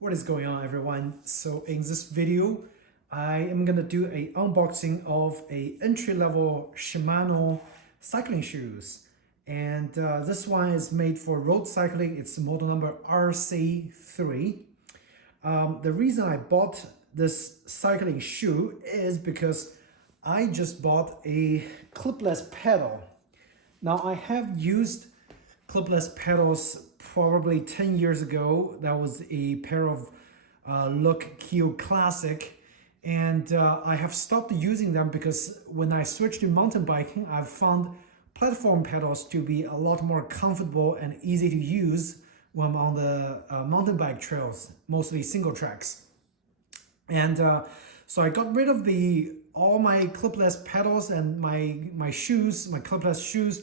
What is going on, everyone? So in this video I am gonna do a unboxing of a entry-level Shimano cycling shoes, and this one is made for road cycling. It's model number RC3. The reason I bought this cycling shoe is because I just bought a clipless pedal. Now I have used clipless pedals probably 10 years ago. That was a pair of Look Keo Classic, and I have stopped using them because when I switched to mountain biking, I've found platform pedals to be a lot more comfortable and easy to use when I'm on the mountain bike trails, mostly single tracks. And so I got rid of all my clipless pedals, and my shoes, my clipless shoes,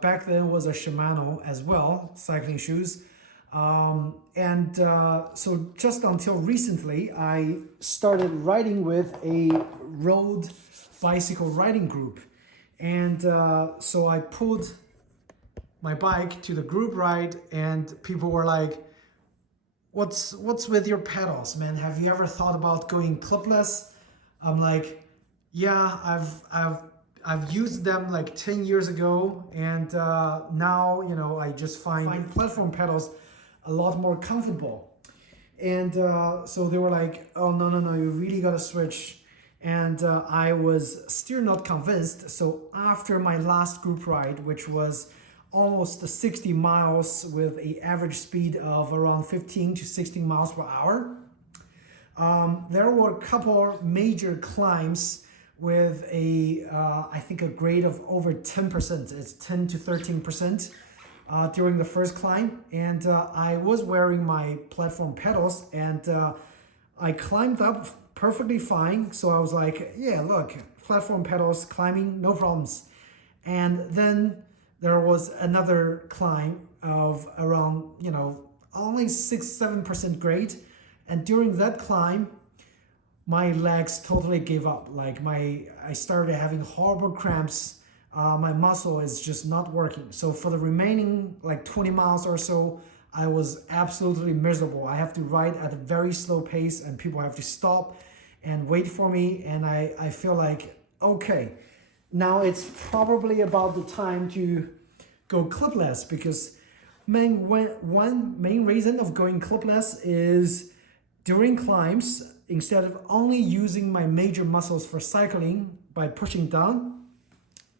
back then was a Shimano as well, cycling shoes. So just until recently, I started riding with a road bicycle riding group. And so I pulled my bike to the group ride, and people were like, what's with your pedals, man? Have you ever thought about going clipless? I'm like, yeah, I've used them like 10 years ago, and now, you know, I just find platform pedals a lot more comfortable. And so they were like, oh, no, you really gotta switch. And I was still not convinced. So after my last group ride, which was almost 60 miles with an average speed of around 15 to 16 miles per hour, there were a couple major climbs with I think a grade of over 10%. It's 10 to 13% during the first climb. And I was wearing my platform pedals, and I climbed up perfectly fine. So I was like, yeah, look, platform pedals, climbing, no problems. And then there was another climb of around, you know, only 6-7% grade. And during that climb, my legs totally gave up. Like I started having horrible cramps. My muscle is just not working. So for the remaining like 20 miles or so, I was absolutely miserable. I have to ride at a very slow pace, and people have to stop and wait for me. And I feel like, okay, now it's probably about the time to go clipless, because one main reason of going clipless is during climbs, instead of only using my major muscles for cycling by pushing down,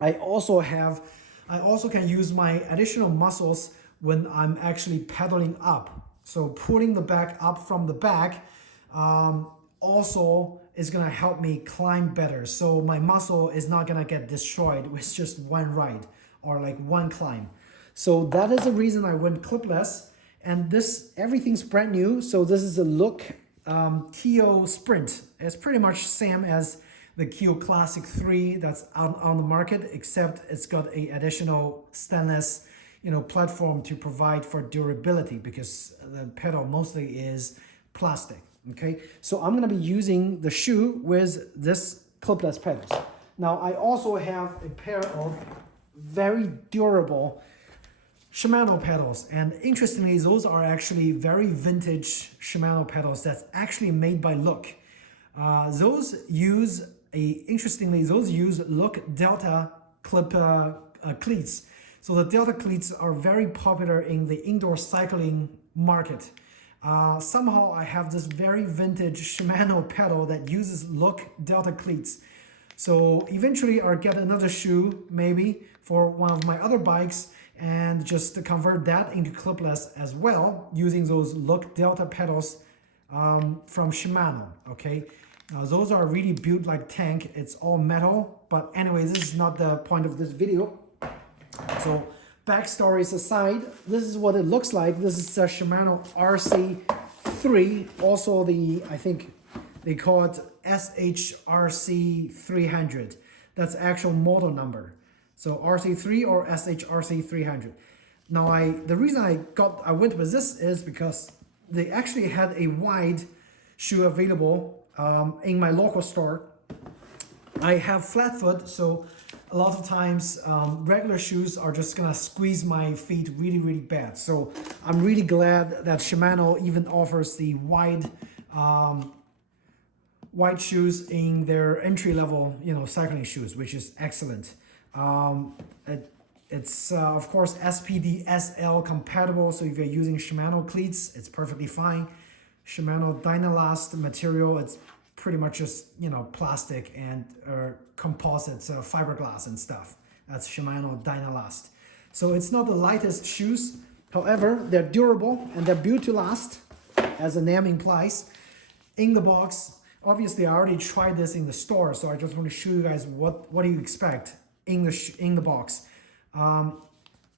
I also can use my additional muscles when I'm actually pedaling up. So pulling the back up from the back also is gonna help me climb better. So my muscle is not gonna get destroyed with just one ride or like one climb. So that is the reason I went clipless. And everything's brand new. So this is a Look Keo Sprint. It's pretty much same as the Keo Classic 3 that's out on the market, except it's got a additional stainless, you know, platform to provide for durability, because the pedal mostly is plastic. Okay, so I'm gonna be using the shoe with this clipless pedals. Now I also have a pair of very durable Shimano pedals, and interestingly, those are actually very vintage Shimano pedals that's actually made by Look. Those use Look Delta cleats. So the Delta cleats are very popular in the indoor cycling market. Somehow I have this very vintage Shimano pedal that uses Look Delta cleats. So eventually I'll get another shoe maybe for one of my other bikes, and just to convert that into clipless as well, using those Look Delta pedals from Shimano. Okay, those are really built like tank. It's all metal, but anyway, this is not the point of this video. So backstories aside, this is what it looks like. This is a Shimano RC3, also I think they call it SHRC300. That's actual model number. So RC3 or SHRC300. Now the reason I went with this is because they actually had a wide shoe available in my local store. I have flat foot, so a lot of times regular shoes are just gonna squeeze my feet really, really bad. So I'm really glad that Shimano even offers the wide shoes in their entry-level, cycling shoes, which is excellent. It's of course SPD SL compatible, so if you're using Shimano cleats, it's perfectly fine. Shimano Dynalast material, it's pretty much just plastic and composites, fiberglass and stuff. That's Shimano Dynalast. So it's not the lightest shoes. However, they're durable and they're built to last, as the name implies. In the box, obviously I already tried this in the store, so I just want to show you guys what do you expect in the box.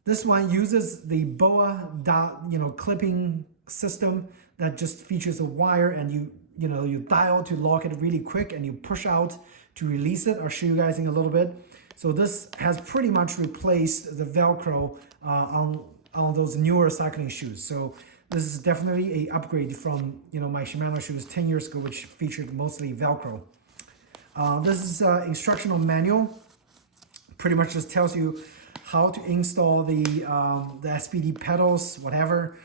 This one uses the BOA clipping system that just features a wire, and you dial to lock it really quick and you push out to release it. I'll show you guys in a little bit. So this has pretty much replaced the Velcro on those newer cycling shoes. So this is definitely a upgrade from my Shimano shoes 10 years ago, which featured mostly Velcro. This is an instructional manual. Pretty much just tells you how to install the SPD pedals, whatever.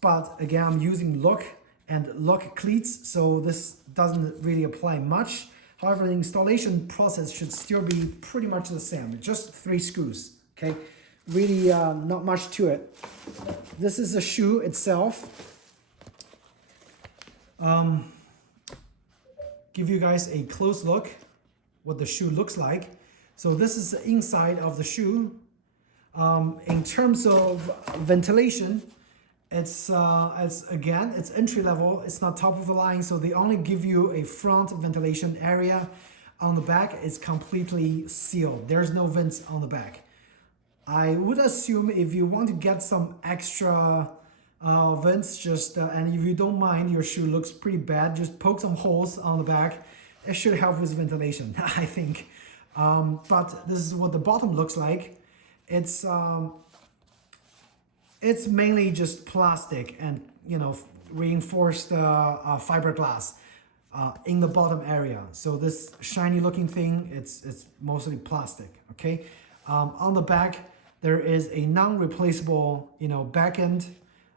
But again, I'm using Look cleats, so this doesn't really apply much. However, the installation process should still be pretty much the same, just 3 screws, okay? Really not much to it. This is the shoe itself. Give you guys a close look what the shoe looks like. So this is the inside of the shoe. In terms of ventilation, it's entry level. It's not top of the line, so they only give you a front ventilation area. On the back, it's completely sealed. There's no vents on the back. I would assume if you want to get some extra vents, and if you don't mind, your shoe looks pretty bad, just poke some holes on the back. It should help with ventilation, I think. But this is what the bottom looks like. It's mainly just plastic and reinforced fiberglass in the bottom area. So this shiny looking thing, it's mostly plastic. Okay. On the back there is a non-replaceable back end.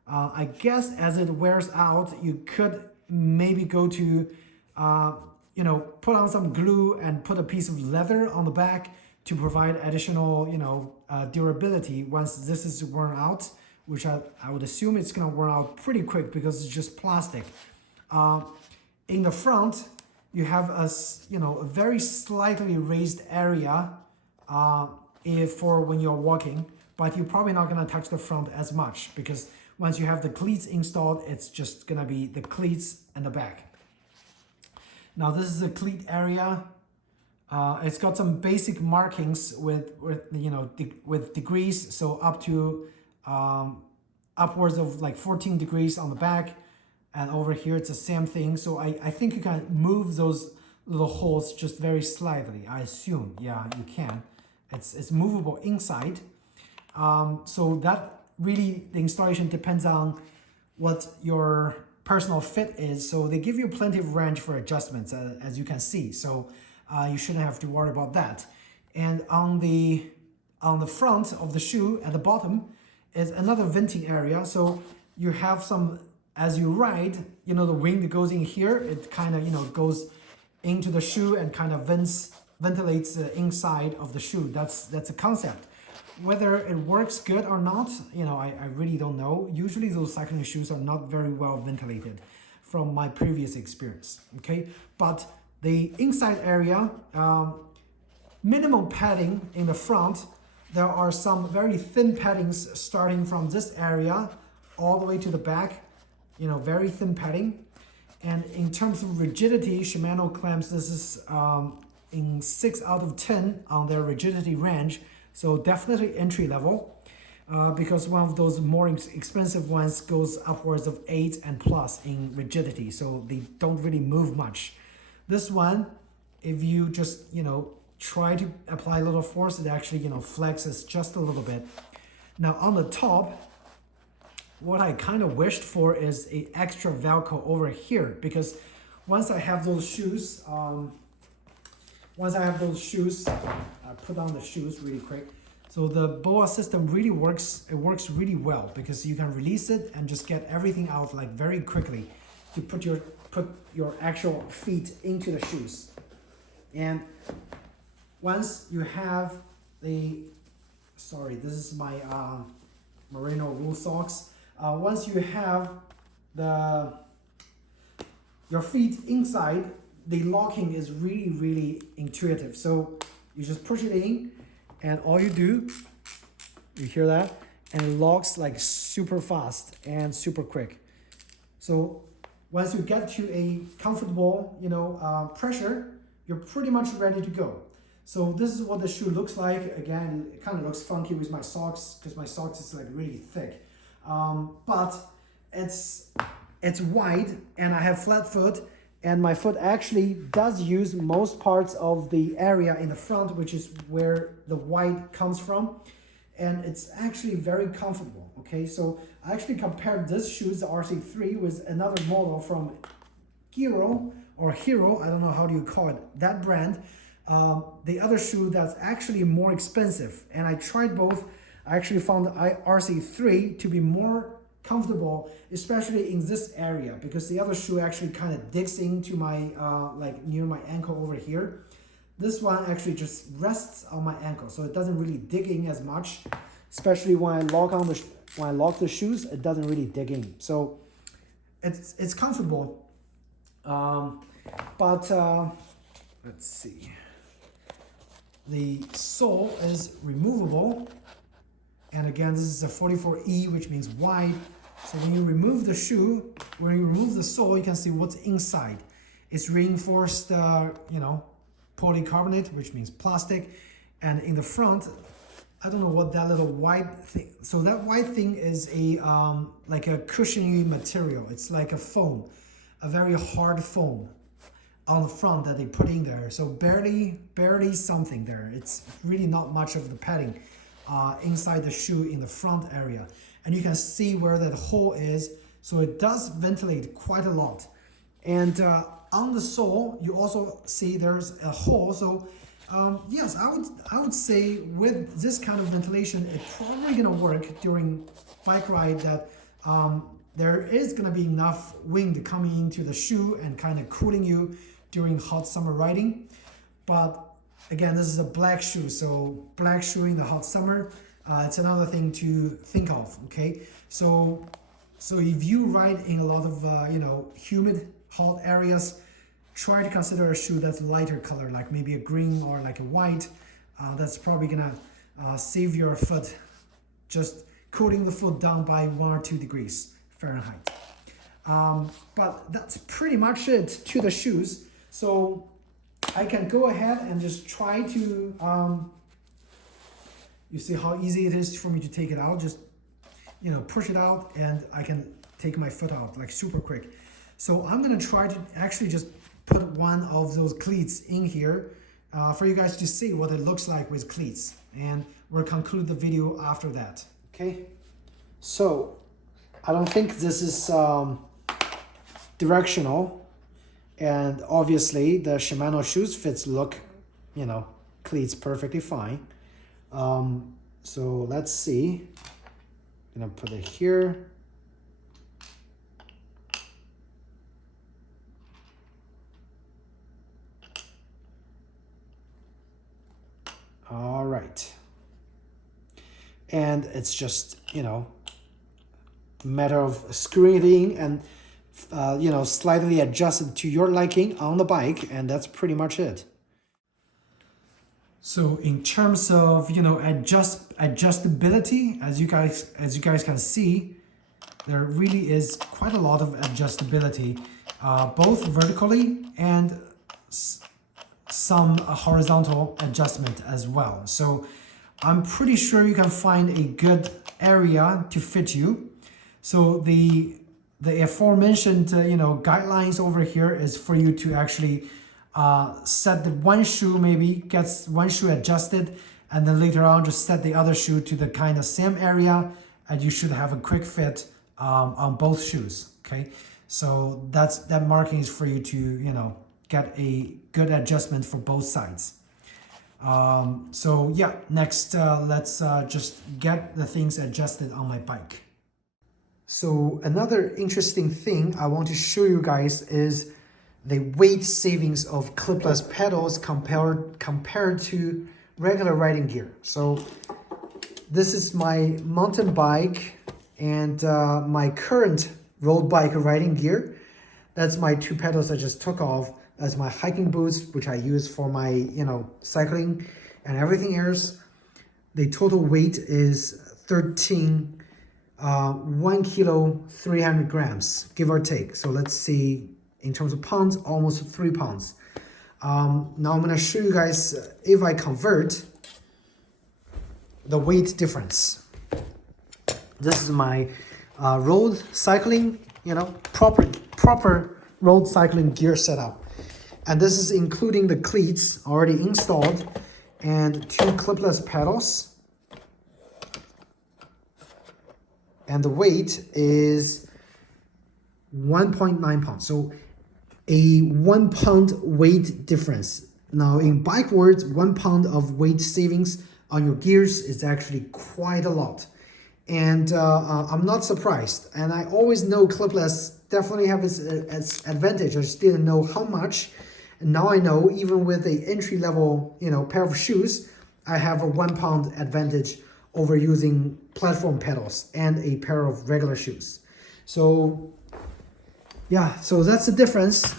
I guess as it wears out, you could maybe go to put on some glue and put a piece of leather on the back to provide additional durability once this is worn out, which I would assume it's gonna wear out pretty quick because it's just plastic. In the front, you have a very slightly raised area for when you're walking, but you're probably not gonna touch the front as much because once you have the cleats installed, it's just gonna be the cleats and the back. Now this is the cleat area. It's got some basic markings with degrees, so up to upwards of like 14 degrees on the back, and over here it's the same thing. So I think you can move those little holes just very slightly. I assume, yeah, you can. It's movable inside. So that really, the installation depends on what your personal fit is. So they give you plenty of range for adjustments, as you can see. So you shouldn't have to worry about that. And on the front of the shoe at the bottom is another venting area. So you have some, as you ride, the wing that goes in here, it kind of goes into the shoe and kind of ventilates the inside of the shoe. That's a concept. Whether it works good or not, I really don't know. Usually those cycling shoes are not very well ventilated from my previous experience, okay? But the inside area, minimum padding in the front, there are some very thin paddings starting from this area all the way to the back, very thin padding. And in terms of rigidity, Shimano claims this is in 6 out of 10 on their rigidity range. So definitely entry level, because one of those more expensive ones goes upwards of 8 and plus in rigidity. So they don't really move much. This one, if you just, try to apply a little force, it actually, flexes just a little bit. Now on the top, what I kind of wished for is a extra Velcro over here, because once I have those shoes, put on the shoes really quick. So the BOA system really works, it works really well because you can release it and just get everything out like very quickly to put your actual feet into the shoes. And once you have the, sorry, this is my merino wool socks. Once you have your feet inside, the locking is really, really intuitive. So you just push it in, and all you do, you hear that? And it locks like super fast and super quick. So once you get to a comfortable, pressure, you're pretty much ready to go. So this is what the shoe looks like. Again, it kind of looks funky with my socks because my socks is like really thick. But it's wide, and I have flat foot, and my foot actually does use most parts of the area in the front, which is where the wide comes from. And it's actually very comfortable, okay? So I actually compared this shoes, the RC3, with another model from Hero, I don't know how do you call it, that brand. The other shoe that's actually more expensive. And I tried both. I actually found the RC3 to be more comfortable, especially in this area, because the other shoe actually kind of digs into my, like near my ankle over here. This one actually just rests on my ankle, so it doesn't really dig in as much, especially when I lock the shoes, it doesn't really dig in. So it's comfortable, but let's see. The sole is removable, and again, this is a 44E, which means wide. So when you remove the shoe, when you remove the sole, you can see what's inside. It's reinforced, polycarbonate, which means plastic, and in the front, I don't know what that little white thing. So that white thing is a like a cushiony material. It's like a foam, a very hard foam on the front that they put in there. So barely something there. It's really not much of the padding inside the shoe in the front area. And you can see where that hole is. So it does ventilate quite a lot. And on the sole, you also see there's a hole. So yes, I would say with this kind of ventilation, it's probably gonna work during bike ride, that there is gonna be enough wind coming into the shoe and kind of cooling you during hot summer riding. But again, this is a black shoe, so black shoe in the hot summer, it's another thing to think of, okay? So if you ride in a lot of humid, hot areas, try to consider a shoe that's lighter color, like maybe a green or like a white. That's probably gonna save your foot, just cooling the foot down by 1 or 2 degrees Fahrenheit. But that's pretty much it to the shoes. So I can go ahead and just try to, you see how easy it is for me to take it out. Just, push it out, and I can take my foot out like super quick. So I'm gonna try to actually just put one of those cleats in here for you guys to see what it looks like with cleats. And we'll conclude the video after that. Okay, so I don't think this is directional. And obviously the Shimano shoes fits cleats perfectly fine. So let's see. I'm gonna put it here. All right. And it's just, matter of screwing it in and slightly adjust it to your liking on the bike, and that's pretty much it. So in terms of adjustability, as you guys can see, there really is quite a lot of adjustability, both vertically and some horizontal adjustment as well. So I'm pretty sure you can find a good area to fit you. So the aforementioned guidelines over here is for you to actually set the one shoe, maybe gets one shoe adjusted, and then later on just set the other shoe to the kind of same area, and you should have a quick fit on both shoes. Okay, so that marking is for you to get a good adjustment for both sides. So yeah, next let's just get the things adjusted on my bike. So another interesting thing I want to show you guys is the weight savings of clipless pedals compared to regular riding gear. So this is my mountain bike and my current road bike riding gear. That's my two pedals I just took off. That's my hiking boots, which I use for my, cycling and everything else. The total weight is 1 kilo, 300 grams, give or take. So let's see, in terms of pounds, almost 3 pounds. Now I'm gonna show you guys if I convert the weight difference. This is my road cycling, proper road cycling gear setup. And this is including the cleats already installed and 2 clipless pedals. And the weight is 1.9 pounds. So a 1 pound weight difference. Now in bike words, 1 pound of weight savings on your gears is actually quite a lot. And I'm not surprised. And I always know clipless definitely have its advantage. I just didn't know how much. And now I know, even with a entry-level, pair of shoes, I have a 1 pound advantage over using platform pedals and a pair of regular shoes. So yeah, so that's the difference.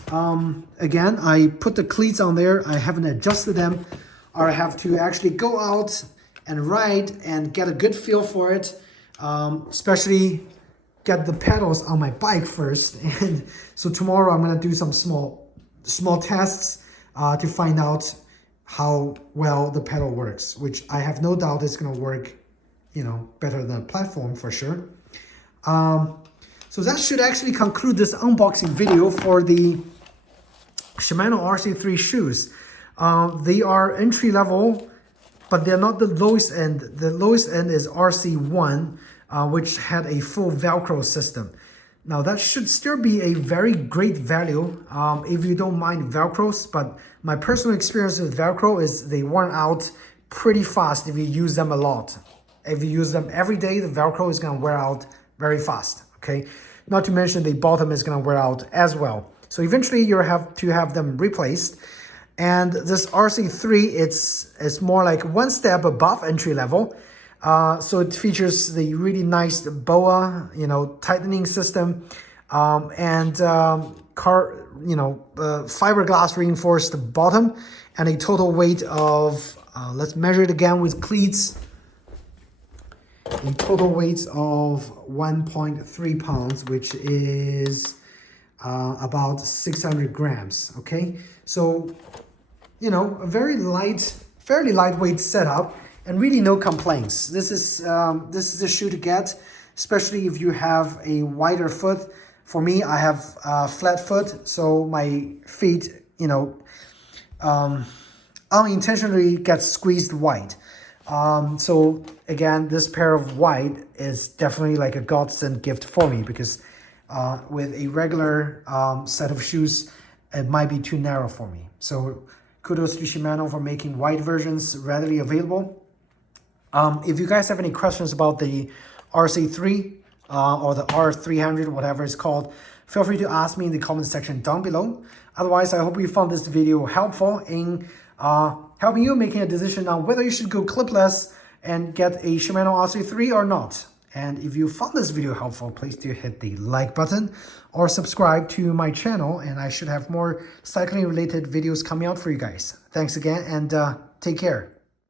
Again, I put the cleats on there. I haven't adjusted them, or I have to actually go out and ride and get a good feel for it. Especially get the pedals on my bike first. And so tomorrow I'm gonna do some small tests to find out how well the pedal works, which I have no doubt is gonna work, better than a platform for sure. So that should actually conclude this unboxing video for the Shimano RC3 shoes. They are entry level, but they're not the lowest end. The lowest end is RC1, which had a full Velcro system. Now that should still be a very great value if you don't mind Velcros, but my personal experience with Velcro is they worn out pretty fast if you use them a lot. If you use them every day, the Velcro is gonna wear out very fast, okay? Not to mention the bottom is gonna wear out as well. So eventually you have to have them replaced. And this RC3, it's more like one step above entry level. So it features the really nice BOA, tightening system, and fiberglass reinforced bottom, and a total weight of, let's measure it again with cleats, a total weight of 1.3 pounds, which is about 600 grams, okay? So, a very fairly lightweight setup, and really no complaints. This is a shoe to get, especially if you have a wider foot. For me, I have a flat foot, so my feet, unintentionally get squeezed wide. So again, this pair of wide is definitely like a godsend gift for me, because with a regular set of shoes, it might be too narrow for me. So kudos to Shimano for making wide versions readily available. If you guys have any questions about the RC3 or the R300, whatever it's called, feel free to ask me in the comment section down below. Otherwise, I hope you found this video helpful in helping you making a decision on whether you should go clipless and get a Shimano RC3 or not. And if you found this video helpful, please do hit the like button or subscribe to my channel, and I should have more cycling related videos coming out for you guys. Thanks again, and take care.